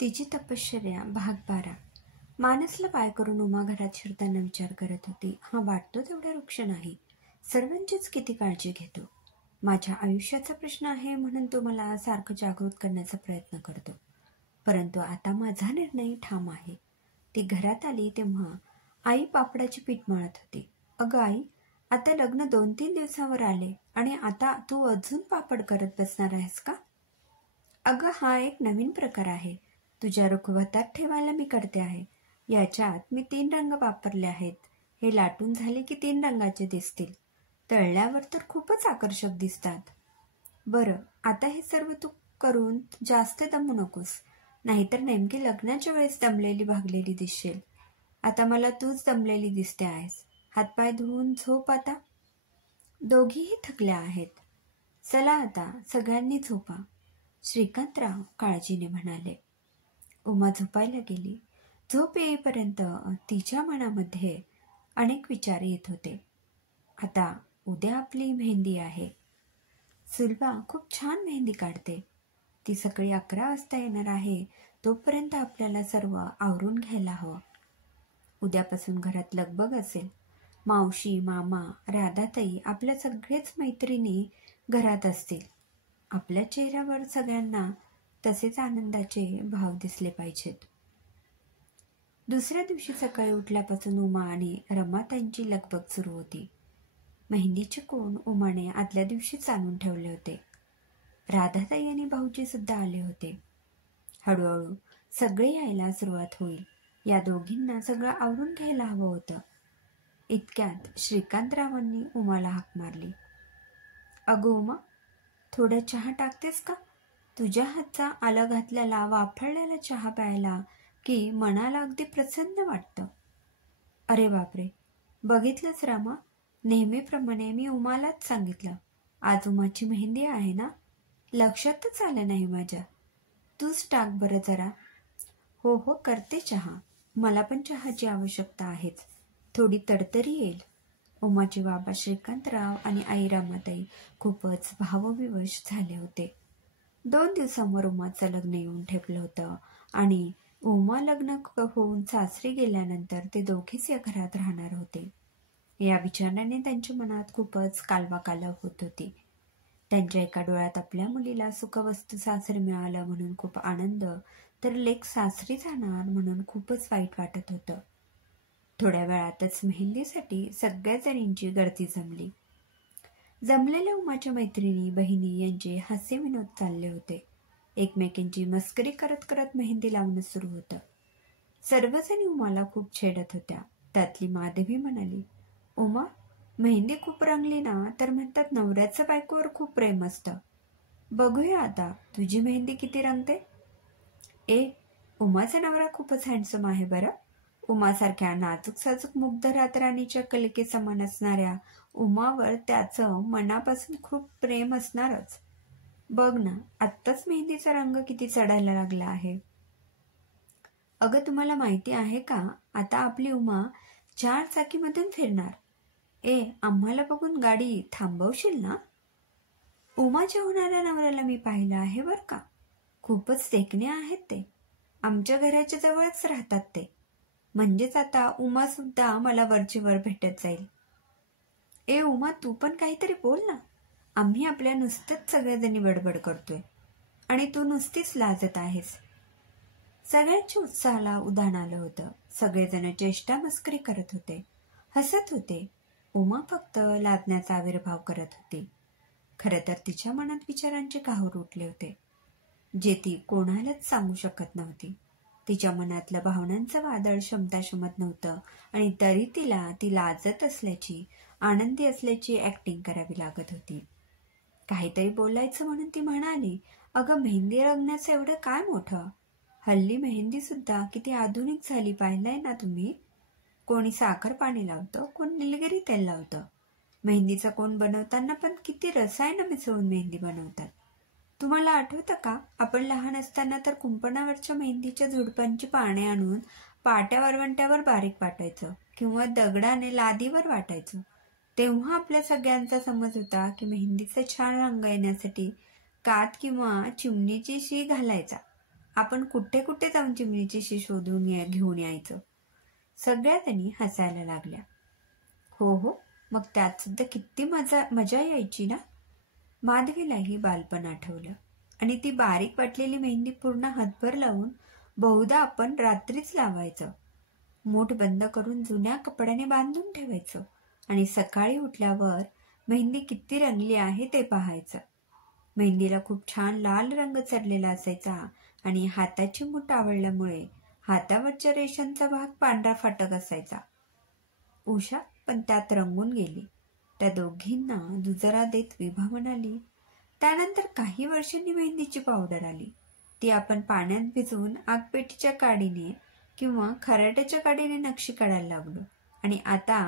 तिची तपश्चर्या भाग 12. मानसला पाय करून उमा घरात शिरताना विचार करत होती, हा वाटतो तेवढा वृक्ष नाही. सर्वांचीच किती काळजी घेतो. माझ्या आयुष्याचा प्रश्न आहे म्हणून तो मला सारखं जागृत करण्याचा प्रयत्न करतो. परंतु आता माझा निर्णय ठाम आहे. ती घरात आली तेव्हा आई पापडाची पीठ मळत होती. अगं आई, आता लग्न 2-3 दिवसावर आले आणि आता तू अजून पापड करत बसणार आहेस का? अगं, हा एक नवीन प्रकार आहे. तुझ्या रुखवतात ठेवायला मी करते आहे. याच्यात मी 3 रंग वापरले आहेत. हे लाटून झाले की 3 रंगाचे दिसतील. तळल्यावर तर खूपच आकर्षक दिसतात. बरं, आता हे सर्व तू करून जास्त दमू नकोस. नाहीतर नेमकी लग्नाच्या वेळेस दमलेली भागलेली दिसशील. आता मला तूच दमलेली दिसते आहेस. हातपाय धुवून झोप आता. दोघीही थकल्या आहेत. चला आता सगळ्यांनी झोपा, श्रीकांतराव काळजीने म्हणाले. उमा झोपायला गेली. झोप येईपर्यंत तिच्या मनामध्ये अनेक विचार येत होते. आता उद्या आपली मेहंदी आहे. सुलभा खूप छान मेहंदी काढते. ती सकाळी 11 वाजता येणार आहे. तोपर्यंत आपल्याला सर्व आवरून घ्यायला हवं. उद्यापासून घरात लगबग असेल. मावशी, मामा, राधाताई, आपल्या सगळेच मैत्रिणी घरात असतील. आपल्या चेहऱ्यावर सगळ्यांना तसेच आनंदाचे भाव दिसले पाहिजेत. दुसऱ्या दिवशी सकाळी उठल्यापासून उमा आणि रमाताईंची लगबग सुरू होती. मेहंदीचे कोण उमाने आदल्या दिवशीच आणून ठेवले होते. राधाताई आणि भाऊजी सुद्धा आले होते. हळूहळू सगळे यायला सुरुवात होईल. या दोघींना सगळं आवरून घ्यायला हवं होतं. इतक्यात श्रीकांतरावांनी उमाला हाक मारली. अगं उमा, थोडा चहा टाकतेस का? तुझ्या हातचा आलं घातलेला वाफळलेला चहा प्यायला की मनाला अगदी प्रसन्न वाटतं. अरे बापरे, बघितलंच रामा, नेहमीप्रमाणे मी उमालाच सांगितलं. आज उमाची मेहंदी आहे ना? लक्षातच आलं नाही माझ्या. तूच टाक बरं जरा. हो हो, करते चहा. मला पण चहाची आवश्यकता आहेच. थोडी तडतरी येईल. उमाचे बाबा श्रीकांतराव आणि आई रमाताई खूपच भावविवश झाले होते. 2 दिवसांवर उमाचं लग्न येऊन ठेपलं होतं आणि उमा लग्न होऊन सासरी गेल्यानंतर ते दोघेच या घरात राहणार होते. या विचाराने त्यांच्या मनात खूपच कालवाकालव होत होती. त्यांच्या एका डोळ्यात आपल्या मुलीला सुखवस्तू सासरी मिळालं म्हणून खूप आनंद, तर लेक सासरी जाणार म्हणून खूपच वाईट वाटत होतं. थोड्या वेळातच मेहंदीसाठी सगळ्या जणींची गर्दी जमली. जमलेल्या उमाच्या मैत्रिणी, बहिणी यांचे हास्य विनोद चालले होते. एकमेकींची मस्करी करत करत मेहंदी लावणं सुरू होतं. सर्वजणी उमाला खूप छेडत होत्या. त्यातली माधवी म्हणाली, उमा, मेहंदी खूप रंगली ना तर म्हणतात नवऱ्याचं बायकोवर खूप प्रेम असतं. बघूया आता तुझी मेहंदी किती रंगते. उमाचा नवरा खूपच हँडसम आहे बरं. उमासारख्या नाजूक साजूक मुग्ध रातराणीच्या कलिकेसमान असणाऱ्या उमावर त्याचं मनापासून खूप प्रेम असणारच. बघ ना, आत्ताच मेहंदीचा रंग किती चढायला लागला आहे. अगं, तुम्हाला माहिती आहे का, आता आपली उमा 4 चाकीमधून फिरणार. आम्हाला बघून गाडी थांबवशील ना? उमाच्या होणाऱ्या नवऱ्याला मी पाहिलं आहे बरं का. खूपच देखणे आहेत ते. आमच्या घराच्या जवळच राहतात ते. म्हणजेच आता उमा सुद्धा मला वरची वर भेटत जाईल. उमा, तू पण काहीतरी बोल ना. आम्ही आपल्या नुसतंच सगळ्याजणी बडबड करतोय आणि तू नुसतीच लाजत आहेस. सगळ्यांच्या उत्साहाला उधाण आलं होतं. सगळेजण चेष्टा मस्करी करत होते, हसत होते. उमा फक्त लाजण्याचा आविर्भाव करत होती. खरं तर तिच्या मनात विचारांचे काहूर उठले होते, जे ती कोणालाच सांगू शकत नव्हती. तिच्या मनातलं भावनांचं वादळ शमत नव्हतं आणि तरी ती लाजत असल्याची, आनंदी असल्याची ऍक्टिंग करावी लागत होती. काहीतरी बोलायचं म्हणून ती म्हणाली, अगं, मेहंदी रंगण्याचं एवढं काय मोठं. हल्ली मेहंदी सुद्धा किती आधुनिक झाली, पाहिलंय ना तुम्ही. कोणी साखर पाणी लावतं, कोण निलगिरी तेल लावतं. मेहंदीचा कोण बनवताना पण किती रसायनं मिसळून मेहंदी बनवतात. तुम्हाला आठवतं का, आपण लहान असताना तर कुंपणावरच्या मेहंदीच्या झुडपांची पाने आणून पाट्या वरवंट्यावर बारीक वाटायचं किंवा दगडाने लादीवर वाटायचं. तेव्हा आपल्या सगळ्यांचा समज होता की मेहंदीचा छान रंग येण्यासाठी कात किंवा चिमणीची शी घालायचा. आपण कुठे कुठे जाऊन चिमणीची शोधून घेऊन यायचं. सगळ्या त्यांनी हसायला लागल्या. हो हो, मग त्यात सुद्धा किती मजा यायची ना. माधवीलाही बालपण आठवलं आणि ती बारीक वाटलेली मेहंदी पूर्ण हातभर लावून बहुधा आपण रात्रीच लावायचं. मूठ बंद करून जुन्या कपड्याने बांधून ठेवायचं आणि सकाळी उठल्यावर मेहंदी किती रंगली आहे ते पाहायचं. मेहंदीला खूप छान लाल रंग चढलेला असायचा आणि हाताची मूठ आवडल्यामुळे हातावरच्या रेषांचा भाग पांढरा फाटक असायचा. उषा पण त्यात रंगून गेली. त्या दोघींना दुजरा देत विभा म्हणाली, त्यानंतर काही वर्षांनी मेहंदीची पावडर आली. ती आपण पाण्यात भिजवून आगपेटीच्या काडीने किंवा खराट्याच्या काडीने नक्षी काढायला लागलो. आणि आता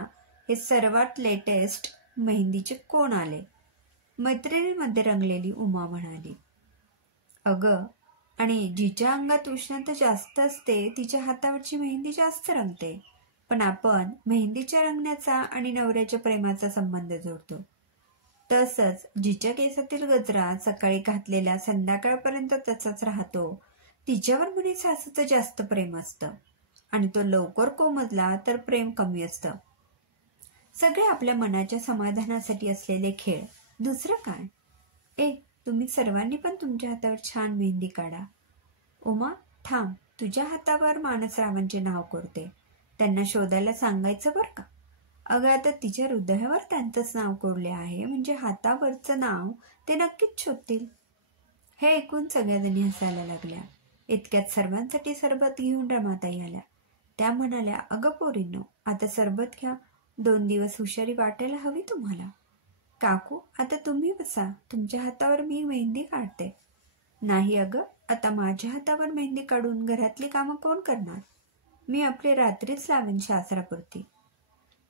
हे सर्वात लेटेस्ट मेहंदीचे कोण आले. मैत्रिणींमध्ये रंगलेली उमा म्हणाली. अगं, आणि जिच्या अंगात उष्णता जास्त असते तिच्या हातावरची मेहंदी जास्त रंगते. पण आपण मेहंदीच्या रंगण्याचा आणि नवऱ्याच्या प्रेमाचा संबंध जोडतो. तसंच जिच्या केसातील गजरा सकाळी घातलेला संध्याकाळपर्यंत तसाच राहतो तिच्यावर मुली सासूचं जास्त प्रेम असतं आणि तो लवकर कोमजला तर प्रेम कमी असतं. सगळे आपल्या मनाच्या समाधानासाठी असलेले खेळ, दुसरं काय. तुम्ही सर्वांनी पण तुमच्या हातावर छान मेहंदी काढा. उमा, थांब, तुझ्या हातावर मानसरावांचे नाव कोरते. त्यांना शोधायला सांगायचं बरं का. अगं, आता तिच्या हृदयावर त्यांचंच नाव कोरले आहे म्हणजे हातावरचं नाव ते नक्कीच शोधतील. हे ऐकून सगळ्याजणी हसायला लागल्या. इतक्यात सर्वांसाठी सरबत घेऊन रमाताई आल्या. त्या म्हणाल्या, अगं पोरींनो, आता सरबत घ्या. 2 दिवस हुशारी वाटायला हवी तुम्हाला. काकू, आता तुम्ही बसा, तुमच्या हातावर मी मेहंदी काढते. नाही अगं, आता माझ्या हातावर मेहंदी काढून घरातली कामं कोण करणार. मी आपली रात्रीच लावेन शास्त्रापुरती.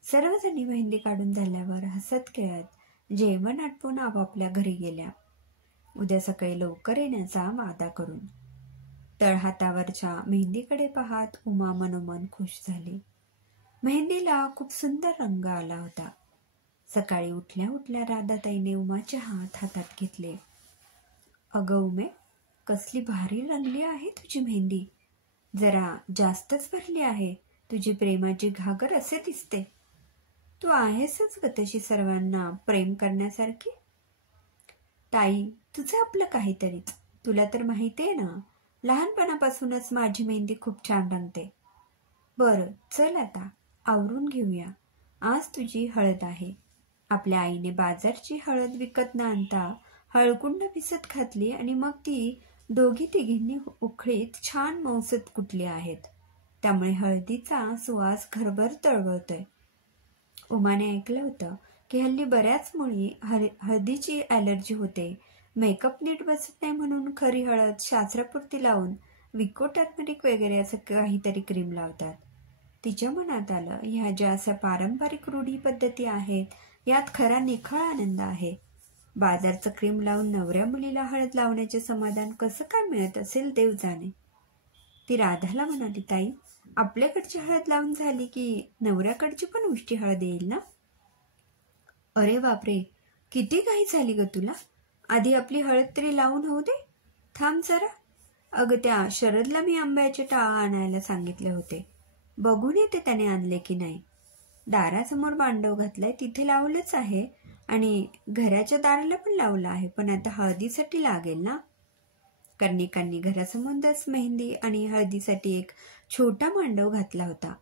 सर्वजणी मेहंदी काढून झाल्यावर हसत खेळत जेवण आटपून आपापल्या घरी गेल्या. उद्या सकाळी लवकर येण्याचा वादा करून. तळहातावरच्या मेहंदीकडे पाहत उमा मनोमन खुश झाली. मेहंदीला खूप सुंदर रंग आला होता. सकाळी उठल्या उठल्या राधाताईने उमाचे हात हातात घेतले. अगं उमे, कसली भारी रंगली आहे तुझी मेहंदी. जरा जास्तच भरली आहे. तुझी प्रेमाची घागर असे दिसते. तू आहेसच ग तशी सर्वांना प्रेम करण्यासारखी. ताई, तुझं आपलं काहीतरीच. तुला तर माहितीये ना, लहानपणापासूनच माझी मेहंदी खूप छान रंगते. बरं, चल आता आवरून घेऊया. आज तुझी हळद आहे. आपल्या आईने बाजारची हळद विकत न आणता हळकुंड भिजत घातली आणि मग ती दोघी तिघींनी उखळीत छान मौसत कुटली आहेत. त्यामुळे हळदीचा सुवास घरभर तळवळतोय. उमाने ऐकलं होतं की हल्ली बऱ्याच मुली हळदीची ॲलर्जी होते. मेकअप नीट बसत नाही म्हणून खरी हळद शास्त्रापुरती लावून विको टर्मरिक वगैरे असं काहीतरी क्रीम लावतात. तिच्या मनात आलं, ह्या ज्या अशा पारंपरिक रूढी पद्धती आहेत यात खरा निखळ आनंद आहे. बाजारचं क्रीम लावून नवऱ्या मुलीला हळद लावण्याचे समाधान कसं काय मिळत असेल देव जाणे. ती राधाला म्हणाली, ताई, आपल्याकडची हळद लावून झाली की नवऱ्याकडची पण उष्टी हळद येईल ना. अरे बापरे, किती घाई झाली ग तुला. आधी आपली हळद तरी लावून होऊ दे. थांब जरा. अगं, त्या शरदला मी आंब्याचे टाळा आणायला सांगितले होते. बघून येते त्याने आणले की नाही. दारासमोर मांडव घातलाय, तिथे लावलंच आहे आणि घराच्या दाराला पण लावलं आहे, पण आता हळदीसाठी लागेल ना. कर्णिकांनी घरासमोरच मेहंदी आणि हळदीसाठी एक छोटा मांडव घातला होता.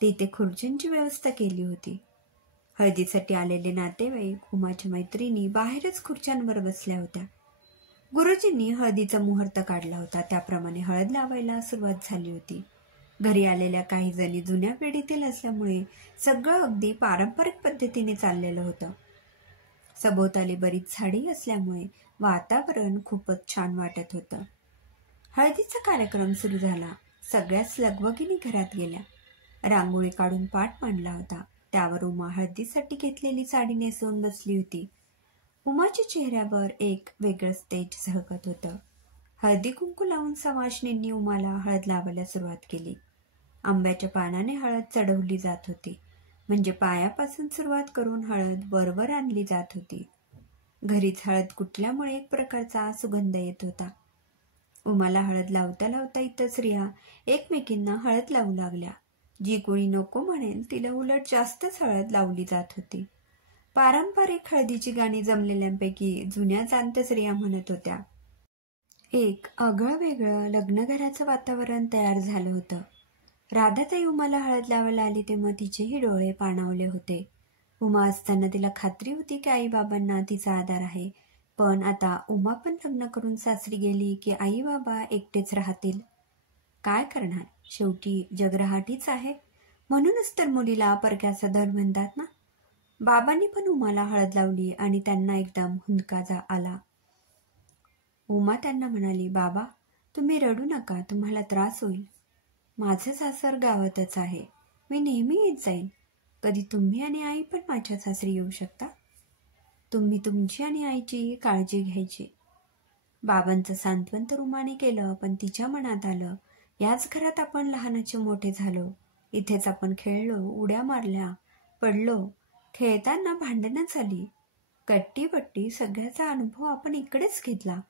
तिथे खुर्च्यांची व्यवस्था केली होती. हळदीसाठी आलेले नातेवाईक, उमाच्या मैत्रिणी बाहेरच खुर्च्यांवर बसल्या होत्या. गुरुजींनी हळदीचा मुहूर्त काढला होता. त्याप्रमाणे हळद लावायला सुरुवात झाली होती. घरी आलेल्या काही जणी जुन्या पिढीतील असल्यामुळे सगळं अगदी पारंपरिक पद्धतीने चाललेलं होतं. सभोवताली बरीच झाडी असल्यामुळे वातावरण खूपच छान वाटत होतं. हळदीचा कार्यक्रम सुरू झाला. सगळ्याच लगबगीने घरात गेल्या. रांगोळी काढून पाट मांडला होता. त्यावर उमा हळदीसाठी घेतलेली साडी नेसवून बसली होती. उमाच्या चेहऱ्यावर एक वेगळंच तेज झळकत होतं. हळदी कुंकू लावून सवाष्णींनी उमाला हळद लावायला सुरुवात केली. आंब्याच्या पानाने हळद चढवली जात होती. म्हणजे पायापासून सुरुवात करून हळद वरवर आणली जात होती. घरीच हळद कुटल्यामुळे एक प्रकारचा सुगंध येत होता. उमाला हळद लावता लावता इतर स्त्रिया एकमेकींना हळद लावू लागल्या. जी कोणी नको म्हणेल तिला उलट जास्तच हळद लावली जात होती. पारंपरिक हळदीची गाणी जमलेल्यांपैकी जुन्या जाणत्या स्त्रिया म्हणत होत्या. एक आगळं वेगळं लग्नघराचं वातावरण तयार झालं होतं. राधाताई उमाला हळद लावायला आली तेव्हा तिचेही डोळे पाणावले होते. उमा असताना तिला खात्री होती की आई बाबांना तिचा आधार आहे. पण आता उमा पण लग्न करून सासरी गेली की आई बाबा एकटेच राहतील. काय करणार, शेवटी जगरहाटीच आहे. म्हणूनच तर मुलीला परक्याचा दर म्हणतात ना. बाबांनी पण उमाला हळद लावली आणि त्यांना एकदम हुंदका आला. उमा त्यांना म्हणाली, बाबा तुम्ही रडू नका, तुम्हाला त्रास होईल. माझं सासर गावातच आहे, मी नेहमी येत जाईन. कधी तुम्ही आणि आई पण माझ्या सासरी येऊ शकता. तुम्ही तुमची आणि आईची काळजी घ्यायची. बाबांचं सांत्वन तर उमाने केलं, पण तिच्या मनात आलं, याच घरात आपण लहानाचे मोठे झालो, इथेच आपण खेळलो, उड्या मारल्या, पडलो, खेळताना भांडणं झाली, कट्टी सगळ्याचा अनुभव आपण इकडेच घेतला.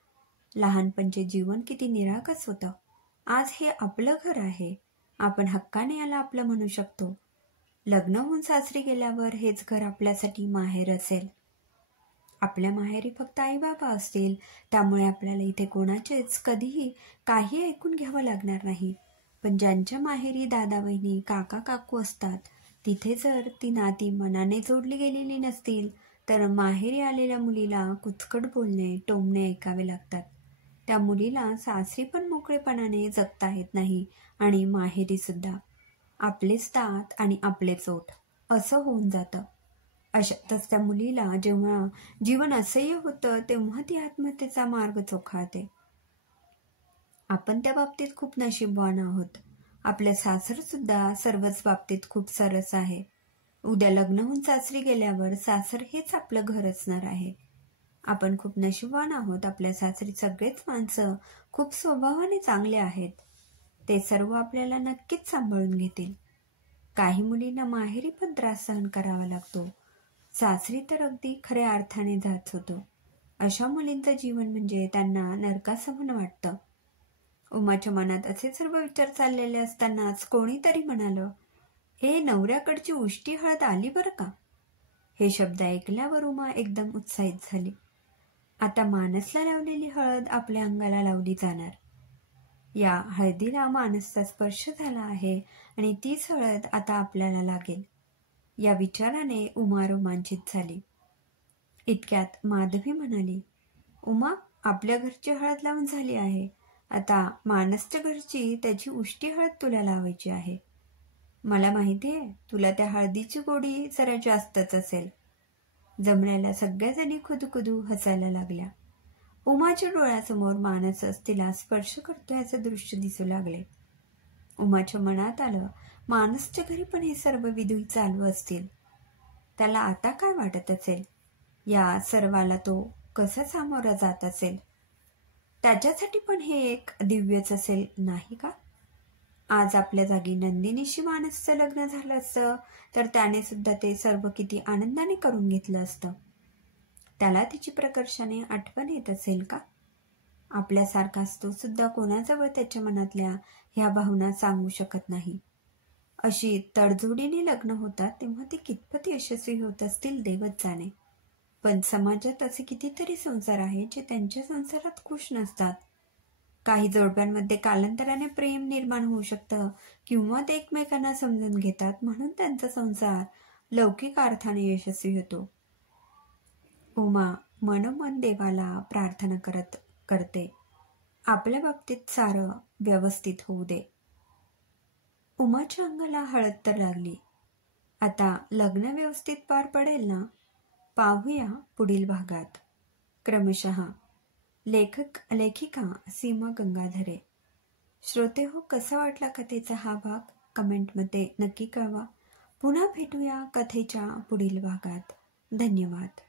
लहानपणचे जीवन किती निरागस होतं. आज हे आपलं घर आहे, आपण हक्काने याला आपलं म्हणू शकतो. लग्न होऊन सासरी गेल्यावर हेच घर आपल्यासाठी माहेर असेल. आपल्या माहेरी फक्त आई बाबा असतील, त्यामुळे आपल्याला इथे कोणाचेच कधीही काही ऐकून घ्यावं लागणार नाही. पण ज्यांच्या माहेरी दादा वहिनी काका काकू असतात, तिथे जर ती नाती मनाने जोडली गेलेली नसतील तर माहेरी आलेल्या मुलीला कुचकट बोलणे, टोमणे ऐकावे लागतात. त्या मुलीला सासरी पण मोकळेपणाने जगता येत नाही आणि माहेरी सुद्धा आपलेच दात आणि आपलेच ओठ असं होऊन जातं. अशातच त्या मुलीला जेव्हा जीवन असह्य होतं तेव्हा ती आत्महत्येचा मार्ग चोखाळते. आपण त्या बाबतीत खूप नशीबवान आहोत. आपले सासर सुद्धा सर्वच बाबतीत खूप सरस आहे. उद्या लग्न होऊन सासरी गेल्यावर सासर हेच आपलं घर असणार आहे. आपण खूप नशीबवान आहोत. आपल्या सासरी सगळेच माणसं खूप स्वभावाने चांगले आहेत. ते सर्व आपल्याला नक्कीच सांभाळून घेतील. काही मुलींना माहेरी पण त्रास सहन करावा लागतो. सासरी तर अगदी खऱ्या अर्थाने जात होतो. अशा मुलींचं जीवन म्हणजे त्यांना नरकासमान वाटतं. उमाच्या मनात असे सर्व विचार चाललेले असतानाच कोणीतरी म्हणालं, हे नवऱ्याकडची उष्टी हळद आली बरं का. हे शब्द ऐकल्यावर उमा एकदम उत्साहित झाली. आता मानसला लावलेली हळद आपल्या अंगाला लावली जाणार. या हळदीला मानसचा स्पर्श झाला आहे आणि तीच हळद आता आपल्याला लागेल. या विचाराने उमा रोमांचित झाली. इतक्यात माधवी म्हणाली, उमा आपल्या घरची हळद लावून झाली आहे. आता मानसच्या घरची त्याची उष्टी हळद तुला लावायची आहे. मला माहिती आहे तुला त्या हळदीची गोडी जरा जास्तच असेल. जमण्याला सगळ्याजणी खुदखुदू हसायला लागल्या. उमाच्या डोळ्यासमोर मानसच तिला स्पर्श करतो याचे दृश्य दिसू लागले. उमाच्या मनात आलं, मानसच्या घरी पण हे सर्व विधी चालू असतील. त्याला आता काय वाटत असेल, या सर्वाला तो कसा सामोरा जात असेल. त्याच्यासाठी पण हे एक दिव्यच असेल नाही का. आज आपल्या जागी नंदिनीशी मानसचं लग्न झालं असतं तर त्याने सुद्धा ते सर्व किती आनंदाने करून घेतलं असतं. त्याला तिची प्रकर्षाने आठवण येत असेल का. आपल्यासारखाच तो सुद्धा कोणाजवळ त्याच्या मनातल्या ह्या भावना सांगू शकत नाही. अशी तडजोडीने लग्न होतात तेव्हा ते कितपत यशस्वी होत असतील देवच जाणे. पण समाजात असे कितीतरी संसार आहेत जे त्यांच्या संसारात खुश नसतात. काही जोडप्यांमध्ये कालांतराने प्रेम निर्माण होऊ शकतं किंवा ते एकमेकांना समजून घेतात म्हणून त्यांचा संसार लौकिक अर्थाने यशस्वी होतो. उमा मनोमन देवाला प्रार्थना करते, आपल्या बाबतीत सारं व्यवस्थित होऊ दे. उमाच्या अंगाला हळद तर लागली. आता लग्न व्यवस्थित पार पडेल ना. पाहूया पुढील भागात. क्रमशः लेखिका सीमा गंगाधरे. श्रोते हो, कसा वाटला कथेचा हा भाग कमेंटमध्ये नक्की कळवा. पुन्हा भेटूया कथेच्या पुढील भागात. धन्यवाद.